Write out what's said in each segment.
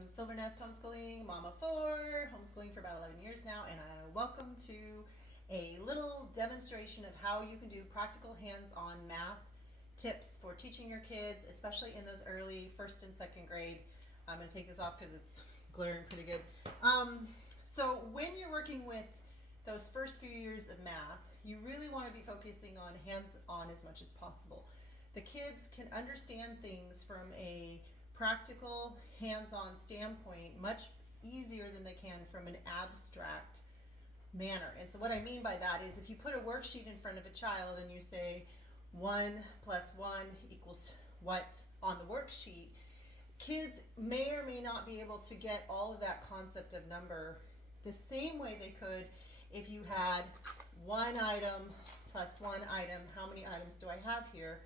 am Silver Nest Homeschooling, mom of four, homeschooling for about 11 years now, and welcome to a little demonstration of how you can do practical hands-on math tips for teaching your kids, especially in those early first and second grade. I'm going to take this off because it's glaring pretty good. So when you're working with those first few years of math, you really want to be focusing on hands-on as much as possible. The kids can understand things from a practical, hands-on standpoint much easier than they can from an abstract manner. And so what I mean by that is if you put a worksheet in front of a child and you say 1 plus 1 equals what on the worksheet, kids may or may not be able to get all of that concept of number the same way they could if you had one item plus one item. How many items do I have here?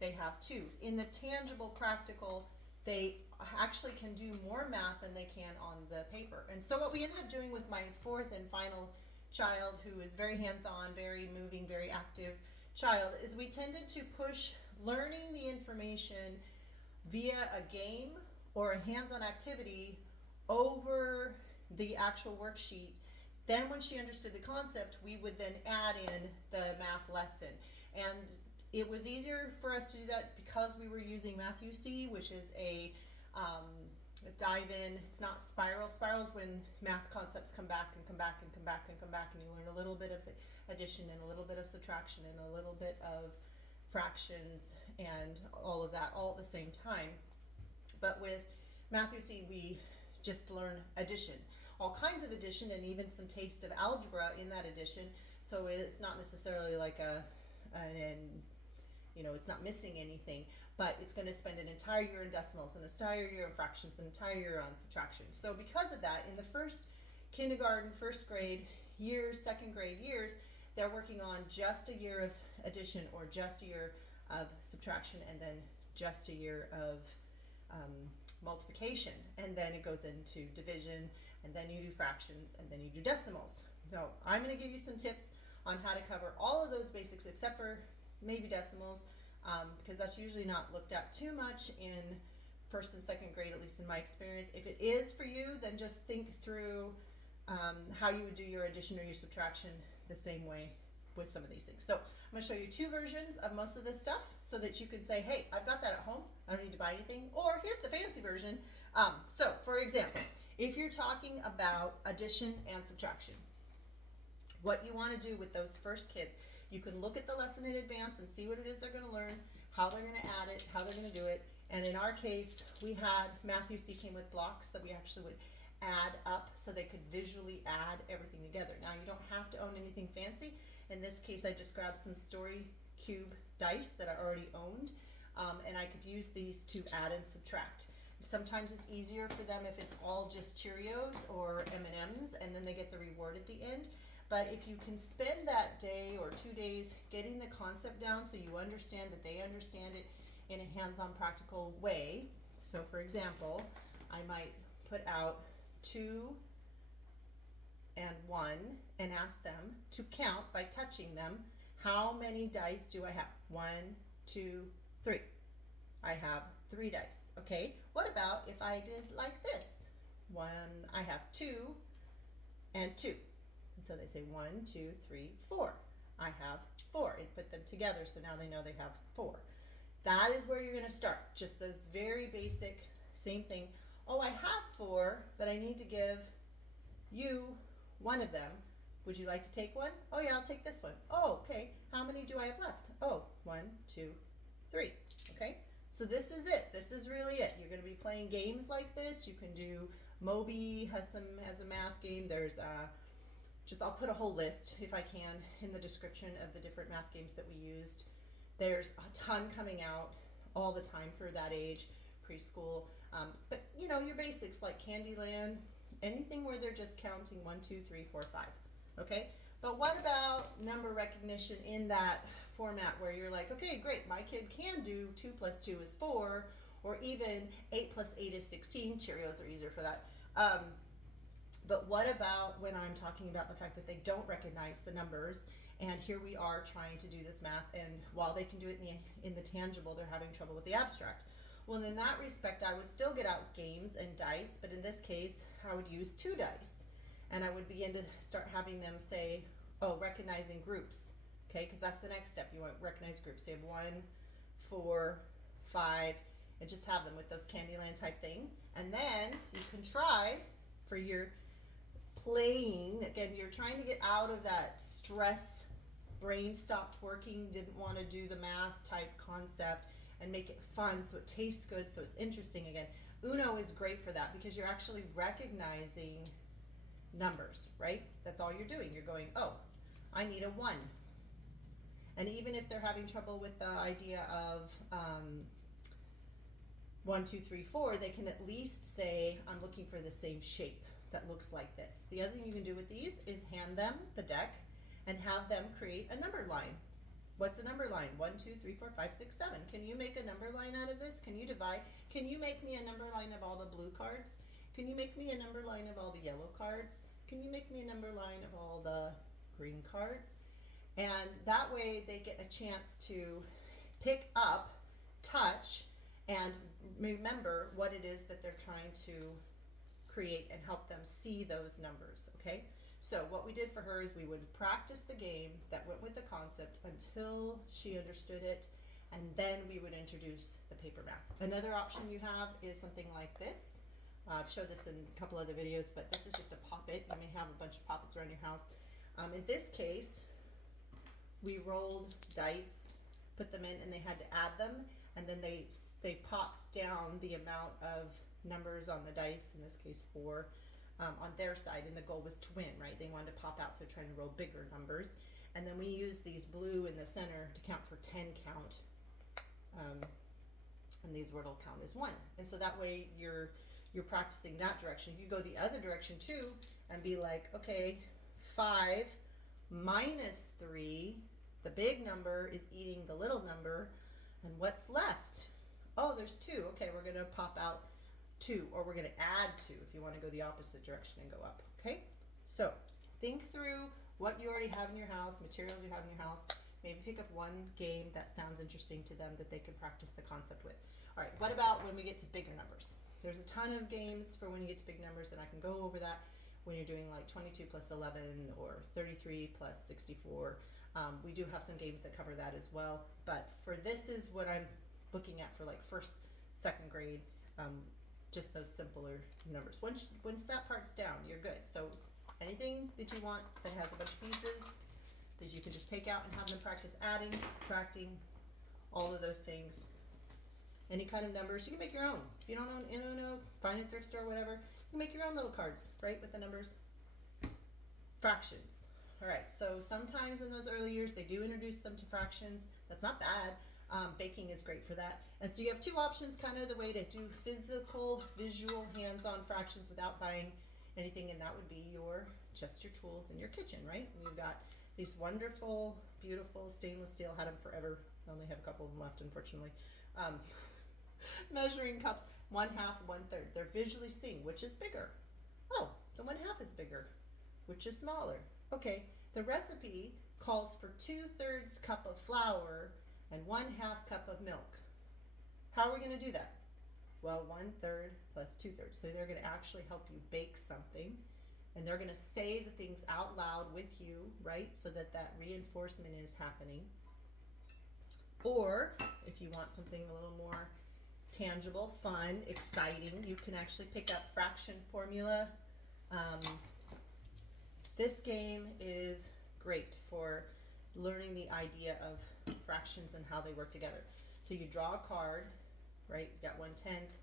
They have two. In the tangible, practical, they actually can do more math than they can on the paper. And so what we ended up doing with my fourth and final child, who is very hands-on, very moving, very active child, is we tended to push learning the information via a game or a hands-on activity over the actual worksheet. Then when she understood the concept, we would then add in the math lesson. And it was easier for us to do that because we were using Math-U-See, which is a dive in. It's not spiral. Spirals when math concepts come back and come back and come back and come back, and you learn a little bit of addition and a little bit of subtraction and a little bit of fractions and all of that all at the same time. But with Math-U-See, we just learn addition, all kinds of addition, and even some taste of algebra in that addition. So it's not necessarily like it's not missing anything, but it's going to spend an entire year in decimals, an entire year in fractions, an entire year on subtraction. So because of that, in the first kindergarten, first grade years, second grade years, they're working on just a year of addition or just a year of subtraction and then just a year of multiplication. And then it goes into division, and then you do fractions, and then you do decimals. So I'm going to give you some tips on how to cover all of those basics except for maybe decimals, because that's usually not looked at too much in first and second grade, at least in my experience. If it is for you, then just think through how you would do your addition or your subtraction the same way with some of these things. So I'm going to show you two versions of most of this stuff so that you can say, hey, I've got that at home, I don't need to buy anything, or here's the fancy version. So for example, if you're talking about addition and subtraction, what you want to do with those first kids, you can look at the lesson in advance and see what it is they're going to learn, how they're going to add it, how they're going to do it. And in our case, we had Math-U-See came with blocks that we actually would add up so they could visually add everything together. Now, you don't have to own anything fancy. In this case, I just grabbed some Story Cube dice that I already owned, and I could use these to add and subtract. Sometimes it's easier for them if it's all just Cheerios or M&Ms, and then they get the reward at the end. But if you can spend that day or 2 days getting the concept down so you understand that they understand it in a hands-on practical way. So for example, I might put out 2 and 1 and ask them to count by touching them. How many dice do I have? 1, 2, 3. I have 3 dice. Okay, what about if I did like this? I have 2 and 2. And so they say 1, 2, 3, 4. I have 4 and put them together, so now they know they have 4. That is where you're going to start. Just those very basic, same thing. Oh, I have 4, but I need to give you one of them. Would you like to take one? Oh yeah, I'll take this one. Oh, okay. How many do I have left? Oh, 1, 2, 3. Okay. So this is it. This is really it. You're going to be playing games like this. You can do Moby has a math game. There's I'll put a whole list, if I can, in the description of the different math games that we used. There's a ton coming out all the time for that age, preschool. But, your basics like Candyland, anything where they're just counting 1, 2, 3, 4, 5. Okay? But what about number recognition in that format where you're like, okay, great, my kid can do 2 plus 2 is 4, or even 8 plus 8 is 16. Cheerios are easier for that. But what about when I'm talking about the fact that they don't recognize the numbers, and here we are trying to do this math, and while they can do it in the tangible, they're having trouble with the abstract. Well, in that respect, I would still get out games and dice, but in this case, I would use 2 dice. And I would begin to start having them say, oh, recognizing groups, okay? Because that's the next step. You want to recognize groups. So you have 1, 4, 5, and just have them with those Candyland type thing. And then you can try for your playing. Again, you're trying to get out of that stress, brain stopped working, didn't want to do the math type concept, and make it fun so it tastes good, so it's interesting again. Uno is great for that because you're actually recognizing numbers, right? That's all you're doing. You're going, oh, I need a 1. And even if they're having trouble with the idea of 1, 2, 3, 4, they can at least say, I'm looking for the same shape that looks like this. The other thing you can do with these is hand them the deck and have them create a number line. What's a number line? 1, 2, 3, 4, 5, 6, 7. Can you make a number line out of this? Can you divide? Can you make me a number line of all the blue cards? Can you make me a number line of all the yellow cards? Can you make me a number line of all the green cards? And that way they get a chance to pick up, touch, and remember what it is that they're trying to create and help them see those numbers, okay? So what we did for her is we would practice the game that went with the concept until she understood it, and then we would introduce the paper math. Another option you have is something like this. I've showed this in a couple other videos, but this is just a pop-it. You may have a bunch of pop-its around your house. In this case, we rolled dice, put them in, and they had to add them, and then they popped down the amount of numbers on the dice, in this case 4, on their side, and the goal was to win, right? They wanted to pop out, so they're trying to roll bigger numbers. And then we use these blue in the center to count for 10 count, and these word will count as 1. And so that way you're practicing that direction. You go the other direction too, and be like, okay, 5 minus 3, the big number is eating the little number, and what's left? Oh, there's 2. Okay, we're gonna pop out 2, or we're going to add 2 if you want to go the opposite direction and go up, okay? So think through what you already have in your house, materials you have in your house. Maybe pick up one game that sounds interesting to them that they can practice the concept with. All right, what about when we get to bigger numbers? There's a ton of games for when you get to big numbers, and I can go over that when you're doing like 22 plus 11 or 33 plus 64. We do have some games that cover that as well, but for this is what I'm looking at for like first, second grade, just those simpler numbers. Once that part's down, you're good. So anything that you want that has a bunch of pieces that you can just take out and have them practice adding, subtracting, all of those things. Any kind of numbers, you can make your own. If you don't know, find a thrift store, whatever. You can make your own little cards, right, with the numbers. Fractions. All right, so sometimes in those early years, they do introduce them to fractions. That's not bad. Baking is great for that. And so you have 2 options, kind of the way to do physical, visual, hands-on fractions without buying anything, and that would be just your tools in your kitchen, right? We've got these wonderful, beautiful stainless steel, had them forever. I only have a couple of them left, unfortunately. Measuring cups, 1/2, 1/3. They're visually seeing which is bigger. Oh, the 1/2 is bigger. Which is smaller? Okay, the recipe calls for 2/3 cup of flour and 1/2 cup of milk. How are we going to do that? Well, 1/3 plus 2/3. So they're going to actually help you bake something, and they're going to say the things out loud with you, right? So that reinforcement is happening. Or if you want something a little more tangible, fun, exciting, you can actually pick up fraction formula. This game is great for learning the idea of fractions and how they work together. So you draw a card, right? You got 1/10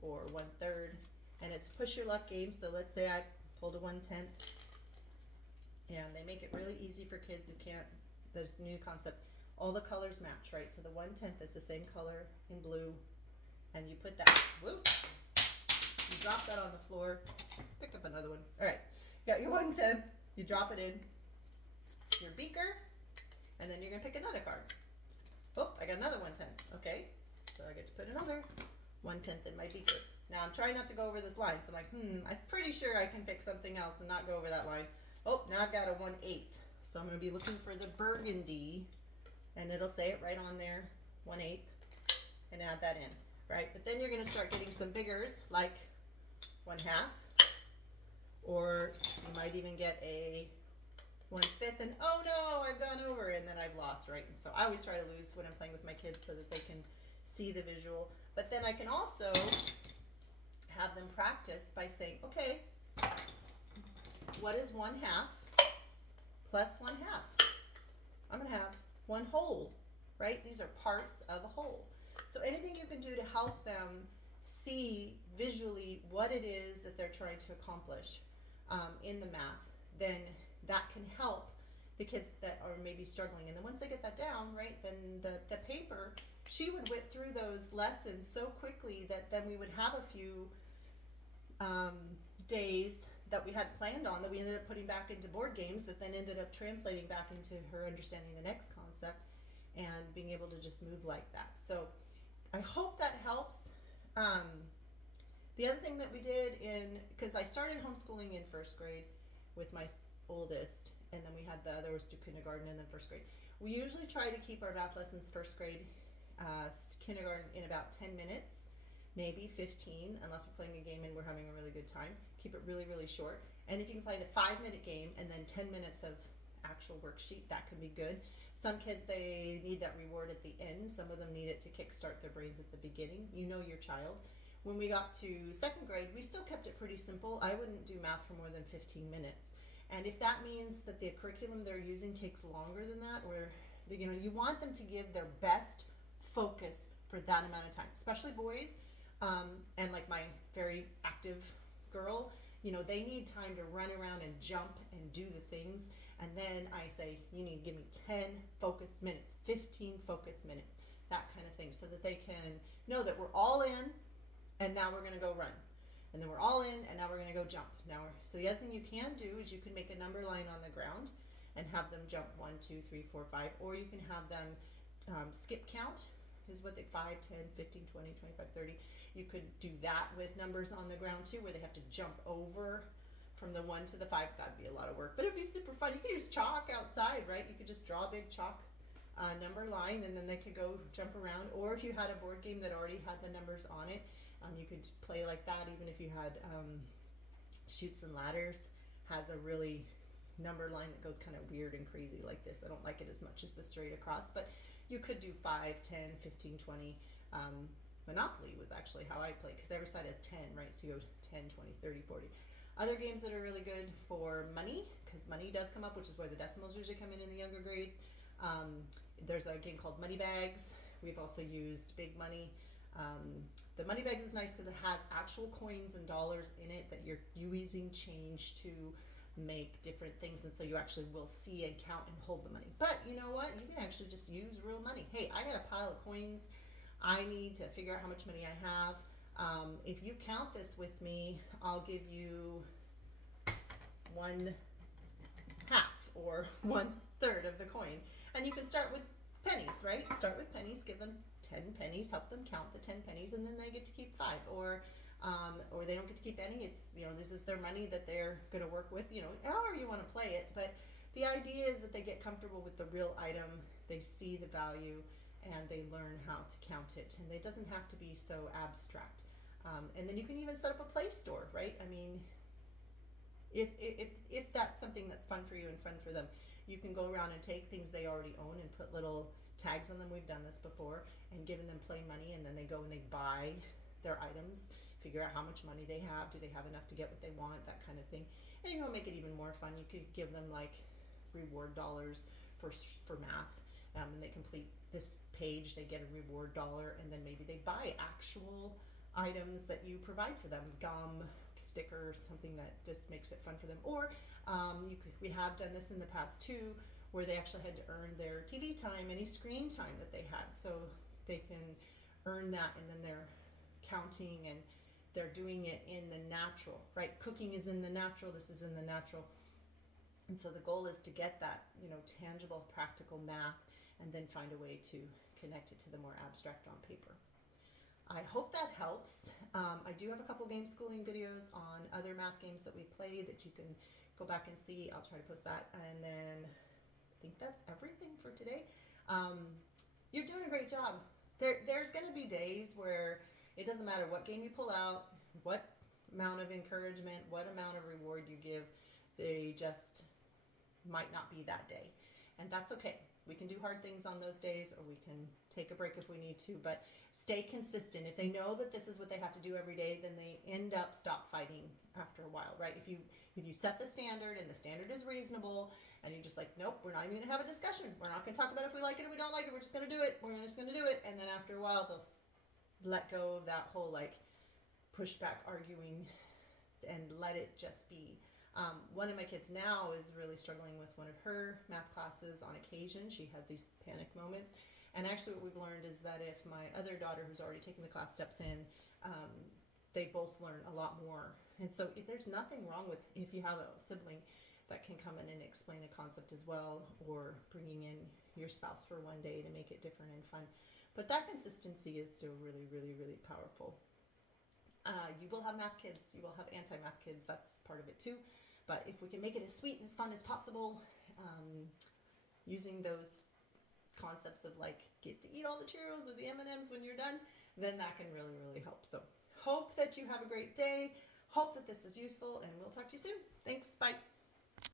or 1/3, and it's push your luck game. So let's say I pulled a 1/10, and they make it really easy for kids who can't. There's a new concept. All the colors match, right? So the 1/10 is the same color in blue, and you put that. Whoop! You drop that on the floor. Pick up another one. All right, you got your 1/10. You drop it in your beaker, and then you're gonna pick another card. Oh, I got another 1/10. Okay, so I get to put another 1/10 in my beaker. Now I'm trying not to go over this line, so I'm like, I'm pretty sure I can pick something else and not go over that line. Oh, now I've got a 1/8. So I'm gonna be looking for the burgundy, and it'll say it right on there, 1/8, and add that in. right? But then you're going to start getting some biggers, like 1/2, or you might even get a 1/5, and oh no, I've gone over, and then I've lost, right? And so I always try to lose when I'm playing with my kids so that they can see the visual. But then I can also have them practice by saying, okay, what is 1/2 plus 1/2? I'm going to have 1 whole, right? These are parts of a whole. So anything you can do to help them see visually what it is that they're trying to accomplish in the math, then that can help the kids that are maybe struggling. And then once they get that down, right, then the paper, she would whip through those lessons so quickly that then we would have a few days that we had planned on that we ended up putting back into board games that then ended up translating back into her understanding the next concept and being able to just move like that. So I hope that helps. The other thing that we did because I started homeschooling in 1st grade with my oldest, and then we had the others do kindergarten and then 1st grade. We usually try to keep our math lessons 1st grade, kindergarten in about 10 minutes, maybe 15, unless we're playing a game and we're having a really good time. Keep it really, really short. And if you can play a 5-minute game and then 10 minutes of actual worksheet, that can be good. Some kids, they need that reward at the end. Some of them need it to kickstart their brains at the beginning. You know your child. When we got to 2nd grade, we still kept it pretty simple. I wouldn't do math for more than 15 minutes. And if that means that the curriculum they're using takes longer than that, or you want them to give their best focus for that amount of time, especially boys, and like my very active girl, they need time to run around and jump and do the things. And then I say, you need to give me 10 focus minutes, 15 focus minutes, that kind of thing, so that they can know that we're all in, and now we're going to go run. And then we're all in, and now we're going to go jump. So the other thing you can do is you can make a number line on the ground and have them jump 1, 2, 3, 4, 5, or you can have them skip count, is what 5, 10, 15, 20, 25, 30. You could do that with numbers on the ground too, where they have to jump over from the 1 to the 5. That'd be a lot of work, but it'd be super fun. You could use chalk outside, right? You could just draw a big chalk number line, and then they could go jump around. Or if you had a board game that already had the numbers on it, you could play like that. Even if you had Chutes and Ladders, has a really number line that goes kind of weird and crazy like this. I don't like it as much as the straight across, but you could do 5, 10, 15, 20. Monopoly was actually how I play, because every side has 10, right? So you go 10, 20, 30, 40. Other games that are really good for money, because money does come up, which is where the decimals usually come in the younger grades. There's a game called Money Bags. We've also used Big Money. The Money Bags is nice because it has actual coins and dollars in it that you're using change to make different things, and so you actually will see and count and hold the money. But you know what? You can actually just use real money. Hey, I got a pile of coins. I need to figure out how much money I have. If you count this with me, I'll give you 1/2 or 1/3 of the coin. And you can start with pennies, right? Start with pennies, give them 10 pennies, help them count the 10 pennies, and then they get to keep 5. Or they don't get to keep any. It's, this is their money that they're going to work with, however you want to play it. But the idea is that they get comfortable with the real item, they see the value, and they learn how to count it. And it doesn't have to be so abstract. And then you can even set up a play store, right? I mean, if that's something that's fun for you and fun for them, you can go around and take things they already own and put little tags on them. We've done this before, and giving them play money, and then they go and they buy their items, figure out how much money they have, do they have enough to get what they want, that kind of thing. And you want to make it even more fun, you could give them like reward dollars for math, and they complete this page, they get a reward dollar, and then maybe they buy actual items that you provide for them, gum, sticker, something that just makes it fun for them. Or we have done this in the past too, where they actually had to earn their TV time, any screen time that they had, so they can earn that, and then they're counting and they're doing it in the natural, right? Cooking is in the natural, this is in the natural. And so the goal is to get that, tangible, practical math, and then find a way to connect it to the more abstract on paper. I hope that helps. I do have a couple game schooling videos on other math games that we play that you can go back and see. I'll try to post that. And then I think that's everything for today. You're doing a great job. there's going to be days where it doesn't matter what game you pull out, what amount of encouragement, what amount of reward you give, they just might not be that day. And that's okay. We can do hard things on those days, or we can take a break if we need to, but stay consistent. If they know that this is what they have to do every day, then they end up stop fighting after a while, right? If you set the standard and the standard is reasonable, and you're just like, nope, we're not even gonna have a discussion. We're not gonna talk about if we like it or we don't like it. We're just gonna do it. We're just gonna do it. And then after a while, they'll let go of that whole like pushback arguing and let it just be. One of my kids now is really struggling with one of her math classes on occasion. She has these panic moments. And actually what we've learned is that if my other daughter who's already taken the class steps in, they both learn a lot more. And so there's nothing wrong with if you have a sibling that can come in and explain a concept as well, or bringing in your spouse for one day to make it different and fun. But that consistency is still really, really, really powerful. You will have math kids, you will have anti-math kids, that's part of it too. But if we can make it as sweet and as fun as possible, using those concepts of like, get to eat all the Cheerios or the M&Ms when you're done, then that can really, really help. So hope that you have a great day. Hope that this is useful, and we'll talk to you soon. Thanks, bye.